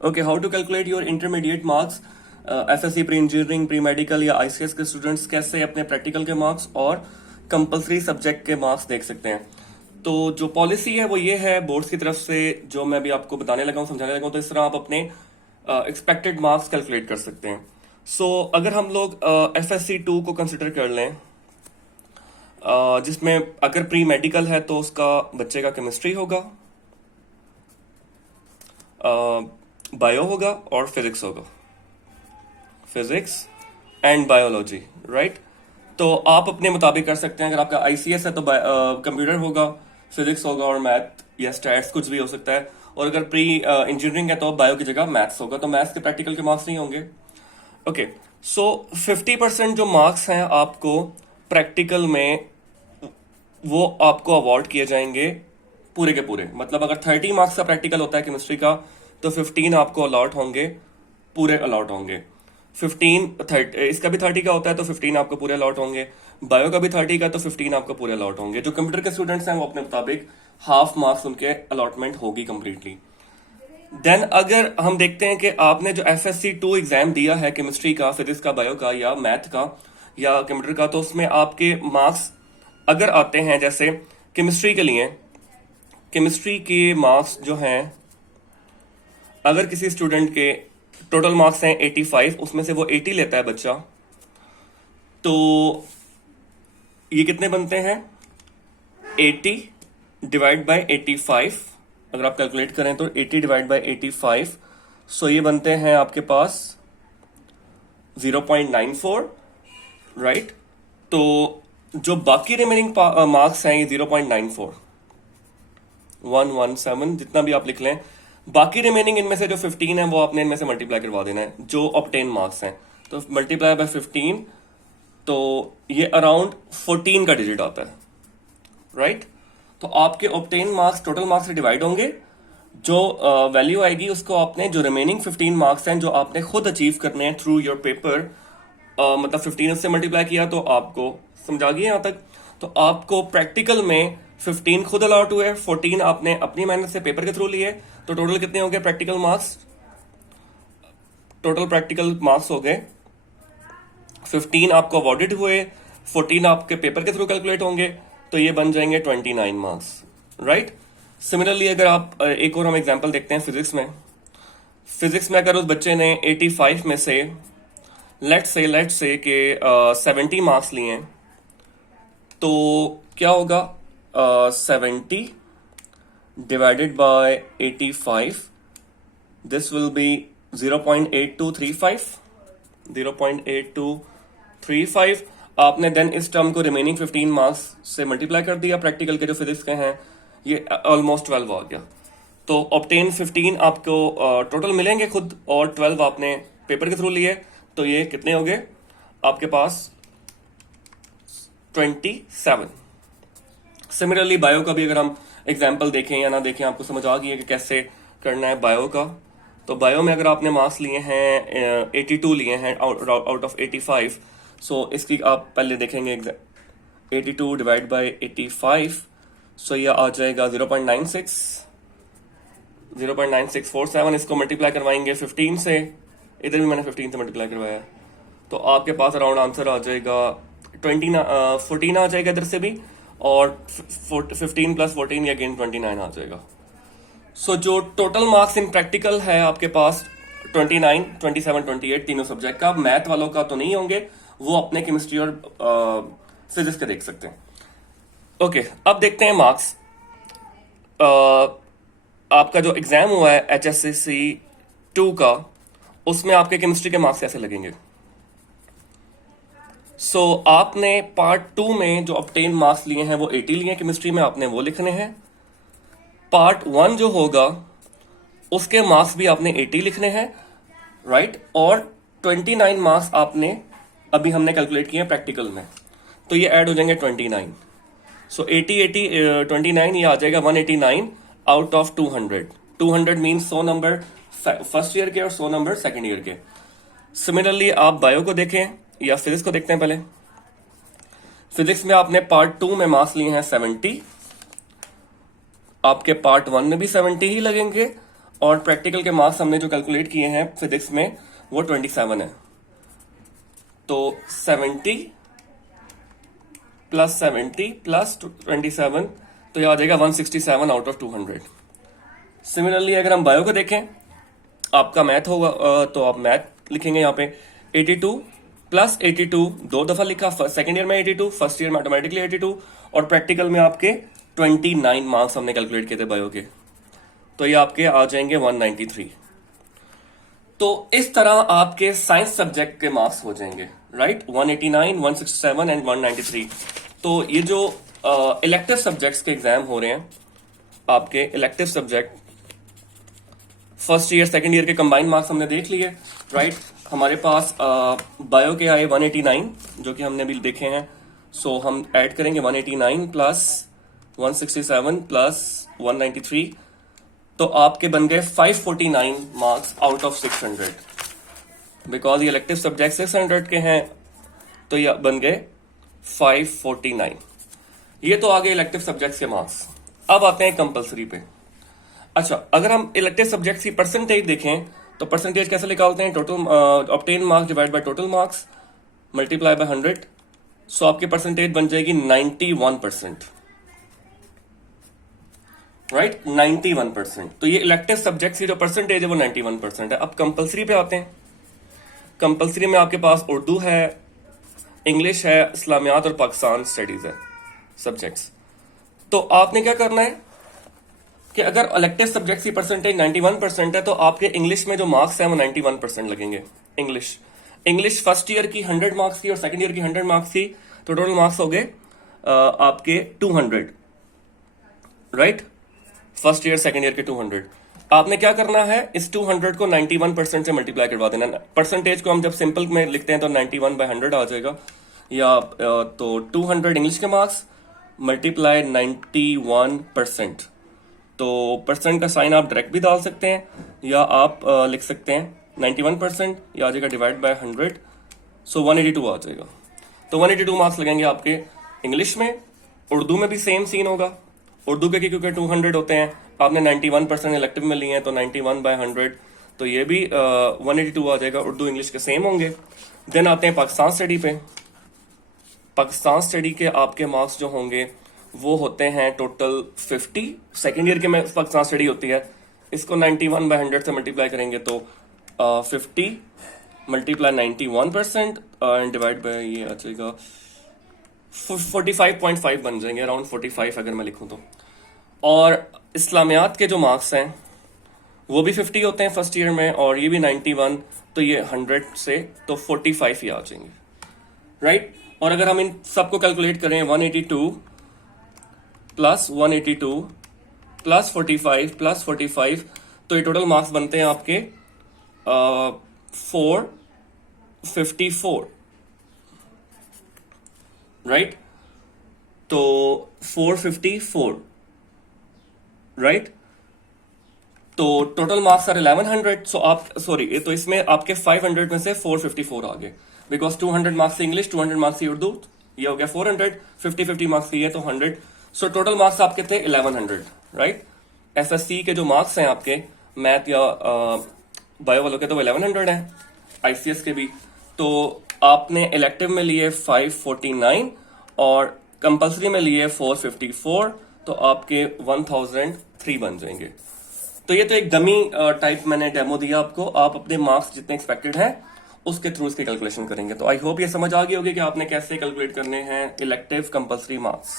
Okay, how to calculate your intermediate marks. FSC pre engineering, pre medical या ICS के students कैसे अपने practical के मार्क्स और कंपलसरी सब्जेक्ट के मार्क्स देख सकते हैं। तो जो पॉलिसी है वो ये है बोर्ड्स की तरफ से, जो मैं अभी आपको बताने लगा हूँ, समझाने लगा हूँ, तो इस तरह आप अपने एक्सपेक्टेड मार्क्स कैलकुलेट कर सकते हैं। सो अगर हम लोग एफएससी 2 को कंसिडर कर लें, जिसमें अगर प्री मेडिकल है तो उसका बच्चे का केमिस्ट्री होगा, बायो होगा और फिजिक्स होगा, फिजिक्स एंड बायोलॉजी, राइट। तो आप अपने मुताबिक कर सकते हैं। अगर आपका आईसीएस है तो कंप्यूटर होगा, फिजिक्स होगा और मैथ या स्टैट्स कुछ भी हो सकता है। और अगर प्री इंजीनियरिंग है तो बायो की जगह मैथ्स होगा, तो मैथ्स के प्रैक्टिकल के मार्क्स नहीं होंगे। ओके, सो 50% जो मार्क्स हैं आपको प्रैक्टिकल में, वो आपको अवॉर्ड किए जाएंगे पूरे के पूरे। मतलब अगर 30 मार्क्स का प्रैक्टिकल होता है केमिस्ट्री का, तो 15 आपको अलॉट होंगे, पूरे अलॉट होंगे। 15 इसका भी 30 का होता है तो 15 आपको पूरे अलॉट होंगे। बायो का भी 30 का, तो 15 आपको पूरे अलॉट होंगे। जो कंप्यूटर के स्टूडेंट्स हैं वो अपने मुताबिक हाफ मार्क्स उनके अलॉटमेंट होगी कंप्लीटली। देन अगर हम देखते हैं कि आपने जो एफएससी 2 एग्जाम दिया है केमिस्ट्री का, फिजिक्स का, बायो का या मैथ का या कंप्यूटर का, तो उसमें आपके मार्क्स अगर आते हैं, जैसे केमिस्ट्री के लिए, केमिस्ट्री के मार्क्स जो हैं, अगर किसी स्टूडेंट के टोटल मार्क्स हैं 85, उसमें से वो 80 लेता है बच्चा, तो ये कितने बनते हैं? 80 डिवाइड बाय 85। अगर आप कैलकुलेट करें तो 80 डिवाइड बाय 85, सो ये बनते हैं आपके पास 0.94, राइट। तो जो बाकी रिमेनिंग मार्क्स हैं ये 0.94, 117, जितना भी आप लिख लें, बाकी रिमेनिंग इनमें से जो 15 है वो आपने इनमें से मल्टीप्लाई करवा देना है, जो ऑब्टेन मार्क्स हैं। तो मल्टीप्लाई बाय 15, तो ये अराउंड 14 का डिजिट आता है, राइट। तो आपके ऑब्टेन मार्क्स टोटल मार्क्स से डिवाइड होंगे, जो वैल्यू आएगी उसको आपने, जो रिमेनिंग 15 मार्क्स हैं जो आपने खुद अचीव करने हैं थ्रू योर पेपर, मतलब 15 से मल्टीप्लाई किया, तो आपको समझ आ गई यहां तक। तो आपको प्रैक्टिकल में 15 खुद अलॉट हुए, 14 आपने अपनी मेहनत से पेपर के थ्रू लिए, तो टोटल कितने हो गए practical marks? Total practical marks हो गए 15 आपको अवॉर्डेड हुए, 14 आपके पेपर के थ्रू कैलकुलेट होंगे, तो ये बन जाएंगे 29 मार्क्स, राइट। सिमिलरली अगर आप एक और हम एग्जांपल देखते हैं फिजिक्स में। फिजिक्स में अगर उस बच्चे ने 85 में से लेट्स से कि 70 मार्क्स लिए हैं, तो क्या होगा? 70 divided by 85, this will be 0.8235, 0.8235। आपने देन इस टर्म को रिमेनिंग 15 मार्क्स से मल्टीप्लाई कर दिया, प्रैक्टिकल के जो फिजिक्स के हैं, ये ऑलमोस्ट 12 आ गया। तो ऑब्टेन 15 आपको टोटल मिलेंगे खुद, और 12 आपने पेपर के थ्रू लिए, तो ये कितने हो गए आपके पास? 27। सिमिलरली बायो का भी अगर हम एग्जाम्पल देखें या ना देखें, आपको समझ आ गई है कि कैसे करना है बायो का। तो बायो में अगर आपने मार्क्स लिए हैं 82 लिए हैं आउट ऑफ 85, सो इसकी आप पहले देखेंगे 82 डिवाइड बाय 85, सो ये आ जाएगा 0.9647। इसको मल्टीप्लाई करवाएंगे 15 से, इधर भी मैंने 15 से मल्टीप्लाई करवाया, तो आपके पास अराउंड आंसर आ जाएगा 14 आ जाएगा इधर से भी, और 15 प्लस 14 या अगेन 29 आ जाएगा। सो जो टोटल मार्क्स इन प्रैक्टिकल है आपके पास 29, 27, 28 तीनों सब्जेक्ट का। मैथ वालों का तो नहीं होंगे, वो अपने केमिस्ट्री और फिजिक्स का देख सकते हैं। ओके, अब देखते हैं मार्क्स। आपका जो एग्जाम हुआ है HSCC 2 का, उसमें आपके केमिस्ट्री के मार्क्स कैसे लगेंगे? सो आपने पार्ट 2 में जो ऑब्टेन मार्क्स लिए हैं वो 80 लिए हैं केमिस्ट्री में, आपने वो लिखने हैं। पार्ट 1 जो होगा उसके मार्क्स भी आपने 80 लिखने हैं, राइट। और 29 मार्क्स आपने अभी हमने कैलकुलेट किए हैं प्रैक्टिकल में, तो ये ऐड हो जाएंगे 29। सो 80 80 29, ये आ जाएगा 189 out of 200। 200 means 100 number first year के और 100 नंबर सेकेंड ईयर के। सिमिलरली आप बायो को देखें या फिजिक्स को देखते हैं। पहले फिजिक्स में आपने पार्ट 2 में मार्क्स लिए हैं 70, आपके पार्ट 1 में भी 70 ही लगेंगे, और प्रैक्टिकल के मार्क्स हमने जो कैलकुलेट किए हैं फिजिक्स में वो 27 है। तो 70 प्लस 70 प्लस 27, तो ये आ जाएगा 167 आउट ऑफ 200। सिमिलरली अगर हम बायो को देखें, आपका मैथ होगा तो आप मैथ लिखेंगे यहाँ पे 82 प्लस 82 दो दफा लिखा, सेकेंड ईयर में 82, फर्स्ट ईयर में ऑटोमेटिकली 82, और प्रैक्टिकल में आपके 29 मार्क्स हमने कैलकुलेट किए थे बायो के, तो ये आपके आ जाएंगे 193। तो इस तरह आपके साइंस सब्जेक्ट के मार्क्स हो जाएंगे, राइट, 189, 167 एंड 193। तो ये जो इलेक्टिव सब्जेक्ट्स के एग्जाम हो रहे हैं, आपके elective subject first year second year के कंबाइंड मार्क्स हमने देख लिए, राइट। हमारे पास बायो के आए 189 जो कि हमने अभी देखे हैं, सो हम ऐड करेंगे 189 प्लस 167 प्लस 193, तो आपके बन गए 549 मार्क्स आउट ऑफ 600। बिकॉज ये इलेक्टिव सब्जेक्ट 600 के हैं, तो ये बन गए 549। ये तो आगे इलेक्टिव सब्जेक्ट्स के मार्क्स। अब आते हैं कंपलसरी पे। अच्छा, अगर हम इलेक्टिव सब्जेक्ट्स की परसेंटेज देखें तो परसेंटेज कैसे निकालते हैं, total obtain marks divide by total marks multiply by 100, सो आपकी परसेंटेज बन जाएगी 91%, राइट, 91%। तो ये इलेक्टिव सब्जेक्ट्स की जो परसेंटेज है वो 91% है। अब कंपलसरी पे आते हैं। कंपलसरी में आपके पास उर्दू है, इंग्लिश है, इस्लामियात और पाकिस्तान स्टडीज है सब्जेक्ट्स। तो आपने क्या करना है कि अगर इलेक्टिव सब्जेक्ट्स की परसेंटेज 91% है तो आपके इंग्लिश में जो मार्क्स हैं वो 91% लगेंगे। इंग्लिश फर्स्ट ईयर की 100 मार्क्स की और सेकंड ईयर की 100 मार्क्स की, तो टोटल मार्क्स हो गए आपके 200, right, first year second year के 200। आपने क्या करना है, इस 200 को 91% से मल्टीप्लाई करवा देना। परसेंटेज को हम जब सिंपल में लिखते हैं तो 91/100 आ जाएगा, या तो 200 इंग्लिश के मार्क्स मल्टीप्लाई 91%। तो परसेंट का साइन आप डायरेक्ट भी डाल सकते हैं, या आप लिख सकते हैं 91%, या आ जाएगा डिवाइड बाय 100, सो 182 आ जाएगा। तो 182 मार्क्स लगेंगे आपके इंग्लिश में। उर्दू में भी सेम सीन होगा। उर्दू के क्योंकि 200 होते हैं, आपने 91% इलेक्टिव में लिए हैं तो 91/100, तो ये भी 182 आ जाएगा। उर्दू इंग्लिश के सेम होंगे। देन आते हैं पाकिस्तान स्टडी पे। पाकिस्तान स्टडी के आपके मार्क्स जो होंगे वो होते हैं टोटल 50। सेकेंड ईयर के में पाकिस्तान स्टडी होती है, इसको 91/100 से मल्टीप्लाई करेंगे तो 50 मल्टीप्लाई 91% एंड डिवाइड बाय ये आ जाएगा 45.5 बन जाएंगे, अराउंड 45 अगर मैं लिखूं तो। और इस्लामियात के जो मार्क्स हैं वो भी 50 होते हैं फर्स्ट ईयर में, और ये भी 91, तो ये 100 से तो 45 ही आ जाएंगे, राइट। और अगर हम इन सबको कैलकुलेट करें 182 प्लस 182 प्लस 45 प्लस 45, तो ये टोटल मार्क्स बनते हैं आपके 454, राइट। तो 454, राइट। तो टोटल मार्क्स आर 1100। सो आप सॉरी, तो इसमें आपके 500 में से 454 आ गए, बिकॉज 200 मार्क्स से इंग्लिश, 200 मार्क्स से उर्दू, ये हो गया 400, 50 मार्क्स की है तो 100। सो टोटल मार्क्स आपके थे 1100, राइट। एसएससी के जो मार्क्स हैं आपके मैथ या बायो वालों के तो 1100 हैं, आईसीएस के भी। तो आपने इलेक्टिव में लिए 549 और कंपलसरी में लिए 454, तो आपके 1003 बन जाएंगे। तो ये तो एक डमी टाइप मैंने डेमो दिया आपको। आप अपने मार्क्स जितने एक्सपेक्टेड हैं उसके थ्रू इसकी कैलकुलेशन करेंगे। तो आई होप ये समझ आ गई होगी कि आपने कैसे कैलकुलेट करने हैं इलेक्टिव कंपलसरी मार्क्स।